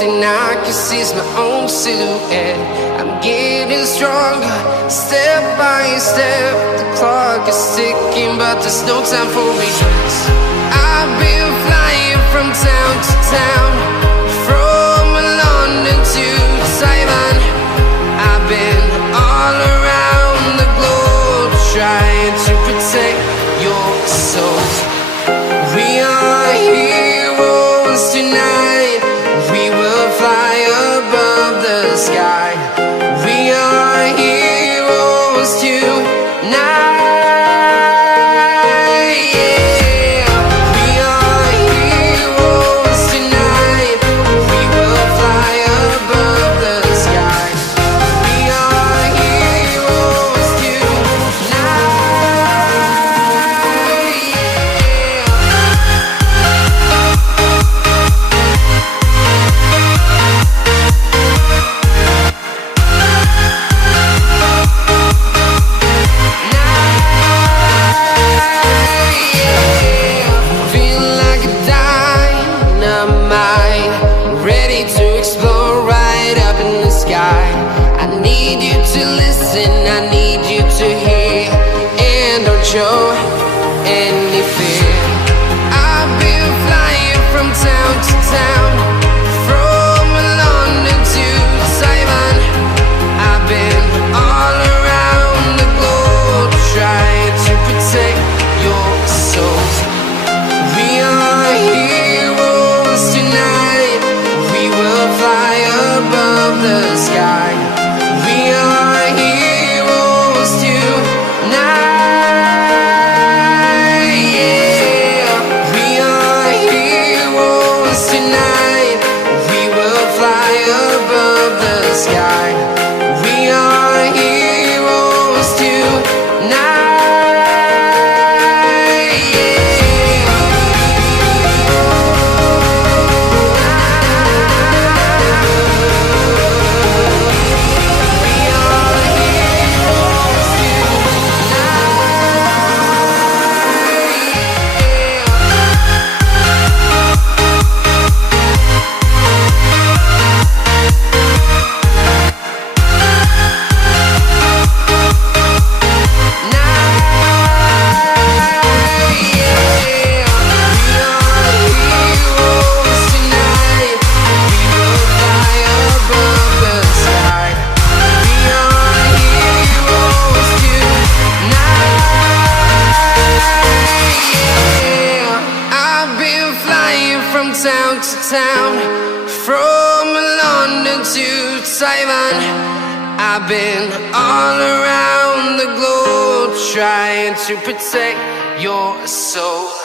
thing I can see is my own silhouette. I'm getting stronger, step by step. The clock is ticking, but there's no time for regrets. I've been flying from town to town, from London to Taiwan. I've been all around the globe, trying to protect your soul. We are heroes tonight. We will fly above the sky. We are heroes tonight. Show any fear. I've been flying from town to town, from London to Taiwan. I've been all around the globe, trying to protect your soul. We are heroes tonight. We will fly above the sky. We are heroes tonight. Town to town, from London to Taiwan. I've been all around the globe, trying to protect your soul.